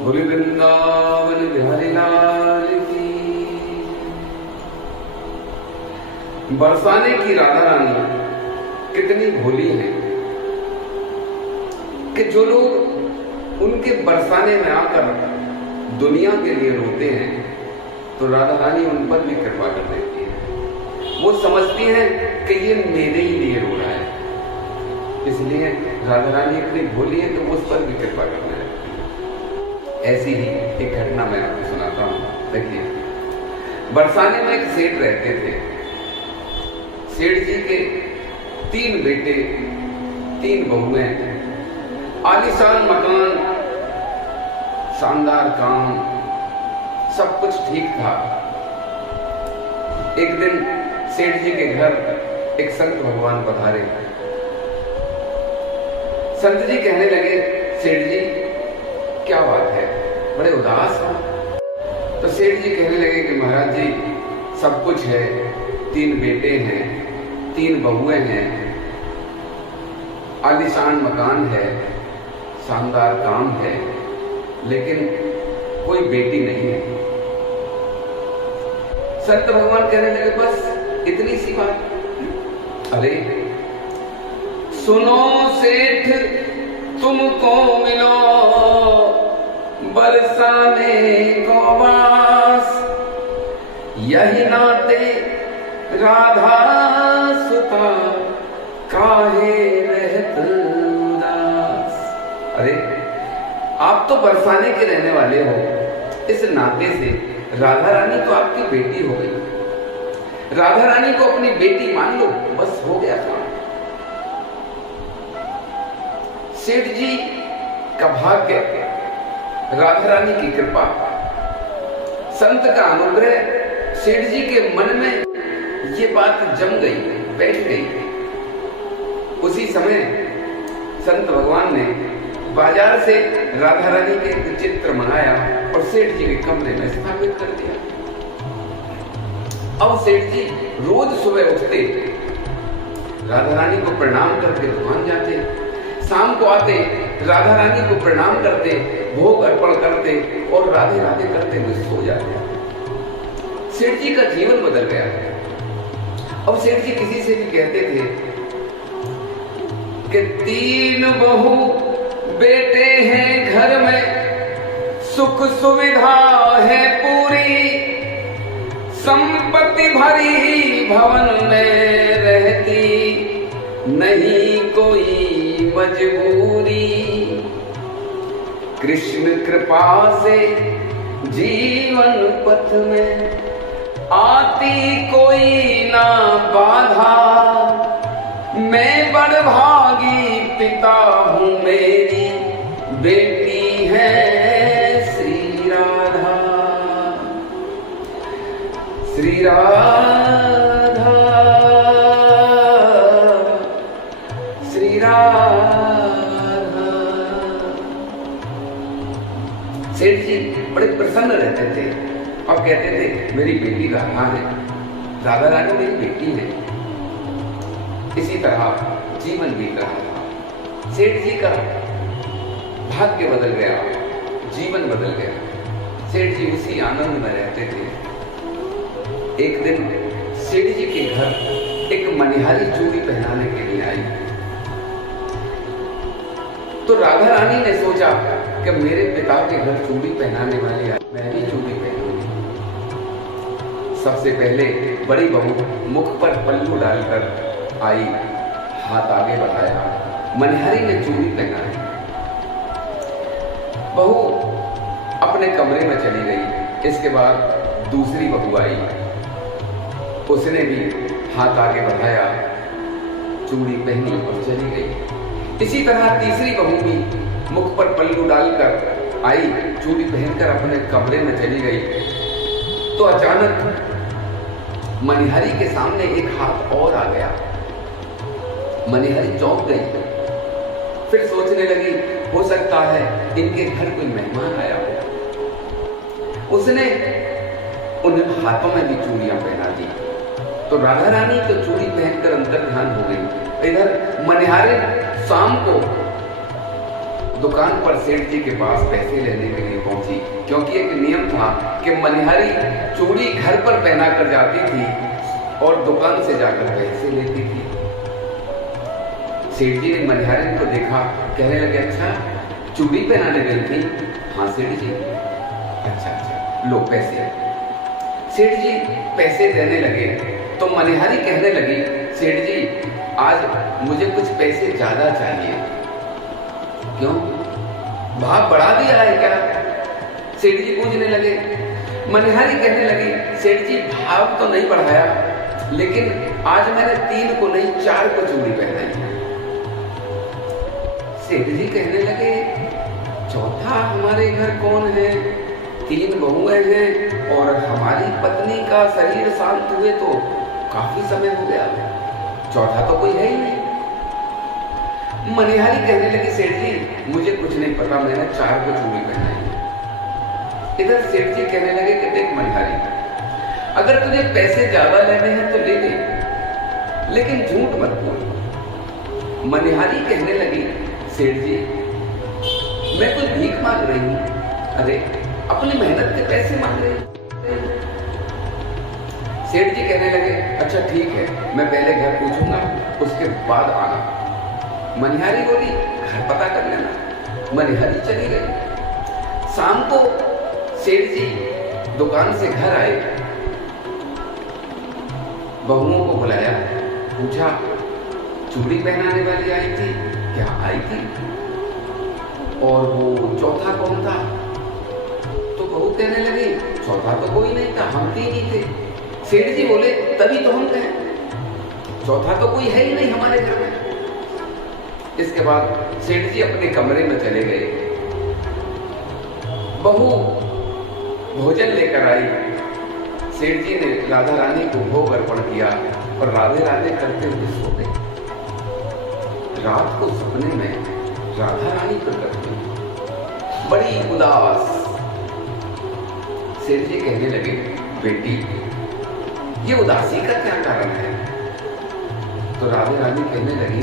बोले वृंदावन बिहारी लाल की। बरसाने की राधा रानी कितनी भोली है कि जो लोग उनके बरसाने में आकर दुनिया के लिए रोते हैं तो राधा रानी उन पर भी कृपा कर देती है। वो समझती हैं कि ये मेरे ही लिए रो रहा है, इसलिए राधा रानी इतनी भोली है तो वो उस पर भी कृपा करने लगती है। ऐसी ही एक घटना मैं आपको सुनाता हूँ। देखिए, बरसाने में एक सेठ रहते थे। सेठ जी के 3 बेटे, 3 बहुएं, आलीशान मकान, शानदार काम, सब कुछ ठीक था। एक दिन सेठ जी के घर एक संत भगवान पधारे। संत जी कहने लगे, सेठ जी क्या बात है, बड़े उदास हो? तो सेठ जी कहने लगे कि महाराज जी सब कुछ है, 3 बेटे हैं, 3 बहुएं हैं, आलीशान मकान है, शानदार काम है, लेकिन कोई बेटी नहीं है। संत भगवान कहने लगे, बस इतनी सी बात? अरे सुनो सेठ, तुमको मिलो बरसाने को वास, यही नाते राधा सुता काहे रहत उदास। अरे आप तो बरसाने के रहने वाले हो, इस नाते से राधा रानी तो आपकी बेटी हो गई। राधा रानी को अपनी बेटी मान लो, बस हो गया काम। सेठ जी का भाग्य, राधा रानी की कृपा, संत का अनुग्रह, सेठ जी के मन में ये बात जम गई, बैठ गई। उसी समय संत भगवान ने बाजार से राधा रानी के एक चित्र मंगाया और सेठ जी के कमरे में स्थापित कर दिया। अब सेठ जी रोज सुबह उठते, राधा रानी को प्रणाम करके दुकान जाते, शाम को आते, राधा रानी को प्रणाम करते, भोग अर्पण करते और राधे राधे करते हुए सो जाते। सेठ जी का जीवन बदल गया। अब सेठ जी किसी से भी कहते थे कि 3 बहू बेटे हैं घर में, सुख सुविधा है पूरी, संपत्ति भरी भवन में रहती, नहीं कोई मजबूरी, कृष्ण कृपा से जीवन पथ में आती कोई ना बाधा, मैं बड़भागी पिता हूं, मेरी बेटी है श्री राधा। श्री राधा, श्री राधा। सेठ जी बड़े प्रसन्न रहते थे और कहते थे, मेरी बेटी राधा है, राधा रानी मेरी बेटी है। इसी तरह जीवन बीत रहा था। सेठ जी का भाग्य बदल गया, जीवन बदल गया। सेठ जी उसी आनंद में रहते थे। एक दिन सेठ जी के घर एक मनिहारी चूड़ी पहनाने के लिए आई। तो राधा रानी ने सोचा कि मेरे पिता के घर चूड़ी पहनाने वाली आई, मैं भी चूड़ी पहनूंगी। सबसे पहले बड़ी बहू मुख पर पल्लू डालकर आई, हाथ आगे बढ़ाया, मनिहारी ने चूड़ी पहनाई। बहू अपने कमरे में चली गई। इसके बाद दूसरी बहू आई, उसने भी हाथ आगे बढ़ाया, चूड़ी पहनी और चली गई। इसी तरह तीसरी बहू भी मुख पर पल्लू डालकर आई, चूड़ी पहनकर अपने कमरे में चली गई। तो अचानक मनिहारी के सामने एक हाथ और आ गया। मनिहारी चौंक गई, फिर सोचने लगी, हो सकता है इनके घर कोई मेहमान आया हो। उसने उन हाथों में भी चूड़ियां पहना दी। तो राधा रानी तो चूड़ी पहनकर अंतर ध्यान हो गई। इधर मनिहारी शाम को दुकान पर सेठ जी के पास पैसे लेने के लिए पहुंची, क्योंकि एक नियम था कि मनिहारी चूड़ी घर पर पहना कर जाती थी और दुकान से जाकर पैसे लेती थी। सेठ जी ने मनिहारी को देखा, कहने लगे, अच्छा चूड़ी पहनाने गई थी? हाँ सेठ जी। अच्छा अच्छा, लो पैसे। सेठ जी पैसे देने लगे तो मनिहारी कहने लगी, सेठ जी आज मुझे कुछ पैसे ज्यादा चाहिए। क्यों, भाव बढ़ा दिया है क्या? सेठ जी पूछने लगे। मनिहारी कहने लगी, सेठ जी भाव तो नहीं बढ़ाया, लेकिन आज मैंने 3 को नहीं 4 को चूड़ी पहनाई है। सेठ जी कहने लगे, चौथा हमारे घर कौन है? 3 बहुएं हैं और हमारी पत्नी का शरीर शांत हुए तो काफी समय हो गया, चौथा तो कोई है ही नहीं। मनिहारी कहने लगी, सेठ जी मुझे कुछ नहीं पता, मैंने 4 को चूड़ी पहनाई है। इधर सेठ जी कहने लगे कि देख मनिहारी, अगर तुझे पैसे ज्यादा लेने हैं तो ले ले, लेकिन झूठ मत बोल। मनिहारी कहने लगी, सेठ जी मैं कुछ भीख मांग रही हूं। अरे अपनी मेहनत के पैसे मांग रही हूं। सेठ जी कहने लगे, अच्छा ठीक है, मैं पहले घर पूछूंगा, उसके बाद आना। मनिहारी बोली, घर पता कर लेना। मनिहारी चली गई। शाम को सेठ जी दुकान से घर आए, बहुओं को बुलाया, पूछा चूड़ी पहनाने वाली आई थी क्या? आई थी। और वो चौथा कौन था? तो बहू कहने लगी, चौथा तो कोई नहीं था, हम 3 ही थे। सेठ जी बोले, तभी तो हम कहें, चौथा तो कोई है ही नहीं हमारे घर में। इसके बाद सेठ जी अपने कमरे में चले गए। बहू भोजन लेकर आई। सेठ जी ने राधा रानी को भोग अर्पण किया और राधे राधे करते हुए सो गए। रात को सपने में राधा रानी प्रकट हुई, बड़ी उदास। सेठ जी कहने लगे, बेटी ये उदासी का क्या कारण है? तो राधा रानी कहने लगी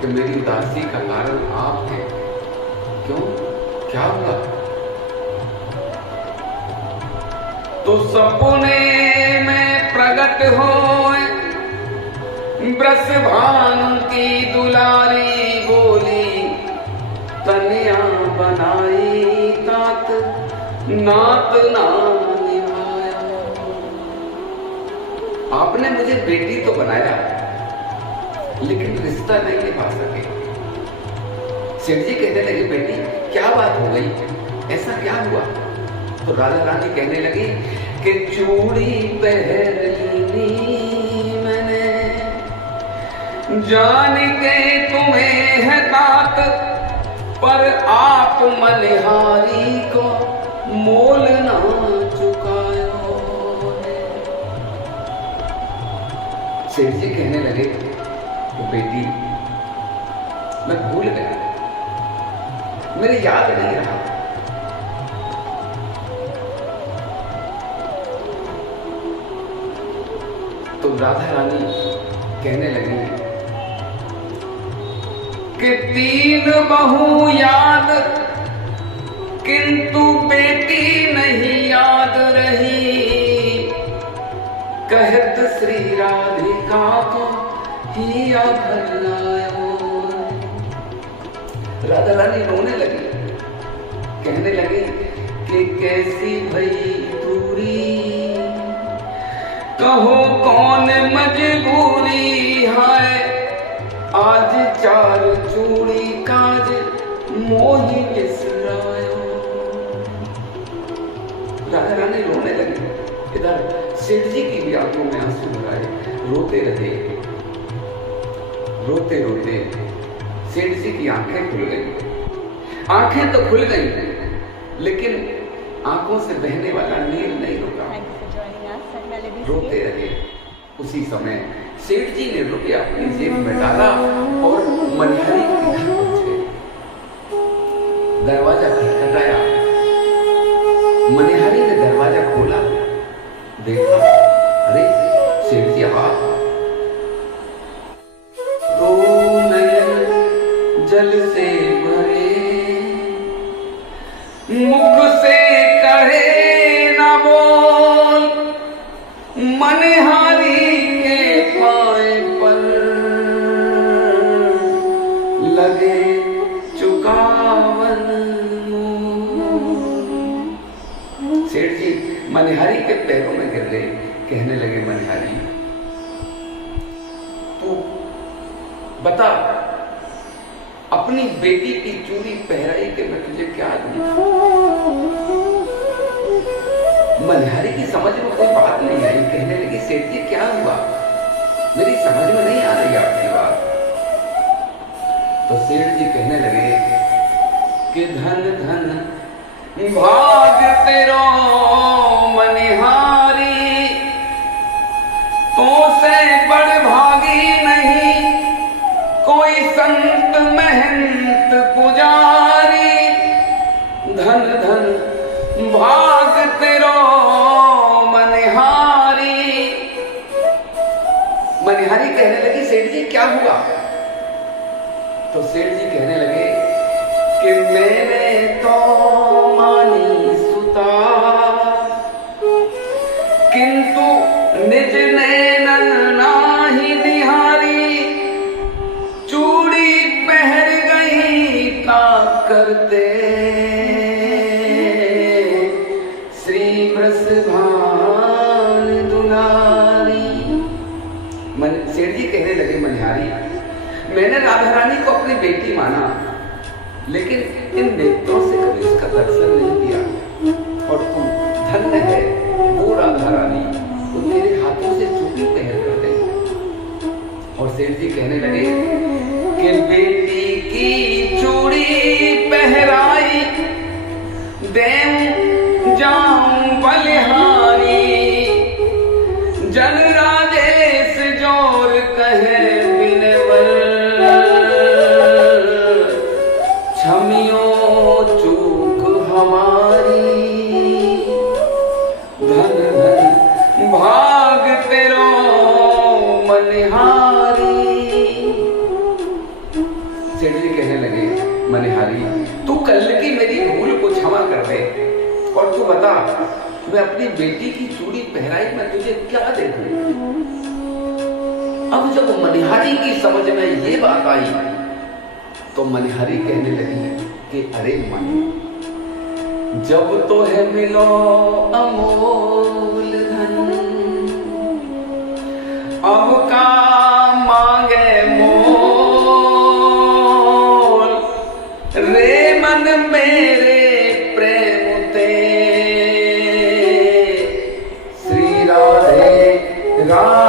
कि मेरी उदासी का कारण आप हैं। क्यों, क्या हुआ? तो सपने में प्रकट होए ब्रजभानु की दुलारी, बोली तनिया बनाई तात नात ना निभाया। आपने मुझे बेटी तो बनाया, लेकिन रिश्ता नहीं निभा सके। सेठ जी कहने लगे, बेटी क्या बात हो गई, ऐसा क्या हुआ? तो राधा रानी कहने लगी कि चूड़ी पहन ली मैंने, जान के तुम्हें है तात, पर आप मनिहारी को मोल ना चुकायो। सेठ जी कहने लगे, तो बेटी मैं भूल गया, मेरे याद नहीं रहा। तो राधा रानी कहने लगी कि 3 बहू याद, किंतु बेटी नहीं याद रही, कहत श्री राधिका को ही भरलायो। राधा रानी रोने लगी, कहने लगी कि कैसी भई दूरी, कहो कौन मजबूरी है, आज 4 चूड़ी काज मोही बिसरायो। राधा रानी रोने लगी। इधर सेठ जी की भी आंखों में आंसू भर आए, रोते रहे। रोते रोते सेठ जी की आंखें खुल गई। आंखें तो खुल गई, लेकिन आंखों से बहने वाला नीर नहीं रुका। रोते रहे। उसी समय सेठ जी ने रुपया अपनी जेब में डाला और मनिहारी के घर पहुंचे। दरवाजा खटखटाया। मनिहारी ने दरवाजा खोला, देखा, अरे सेठ जी आप। तो नयन जल से भरे मुख से कहे न बोल, मनहारी के पाए पर लगे चुकावन। सेठ जी मनहारी के पैरों में गिर गए, कहने लगे मनहारी तू बता अपनी बेटी की चूड़ी पहराई के मैं तुझे क्या दूं? मनहारी की समझ में कोई बात नहीं आई, कहने लगी सेठ जी क्या हुआ, मेरी समझ में नहीं आ रही आपकी बात। तो सेठ जी कहने लगे कि धन धन भाग तेरो मनहारी, तो से बड़ भागी नहीं कोई संत महंत पुजारी। धन धन भाग तेरो मनहारी। मनहारी कहने लगी सेठ जी क्या हुआ? तो सेठ जी कहने लगे कि मैंने तो मानी सुता, किंतु निज नैनन नाही निहारी, चूड़ी पहर गई का करते श्री वृषभान दुलारी। सेठ जी कहने लगे मनहारी मैंने राधा रानी को अपनी बेटी माना, लेकिन इन नेत्रों से कभी उसका दर्शन नहीं किया, और तू धन्य है वो राधा रानी, वो तेरे हाथों से चूड़ी पहन कर दे। और सेठ जी कहने लगे कि बेटी की चूड़ी पहराई देऊं जाऊं बलिहारी, जन राजेश जोर कहे बिनवर, छमियो चूक हमारी। धन धन भाग तेरो मनहारी। सेठ जी कहने लगे मनहारी तू कल की मेरी भूल को क्षमा कर दे, और तू बता मैं अपनी बेटी की चूड़ी पहराई मैं तुझे क्या दे दूं? अब जब मनहारी की समझ में ये बात आई तो मनहारी कहने लगी कि अरे मन, जब तो है मिलो अमोल धन, अब का मांगे मोल, रे मन मेरे प्रेम ते श्री राधे राधे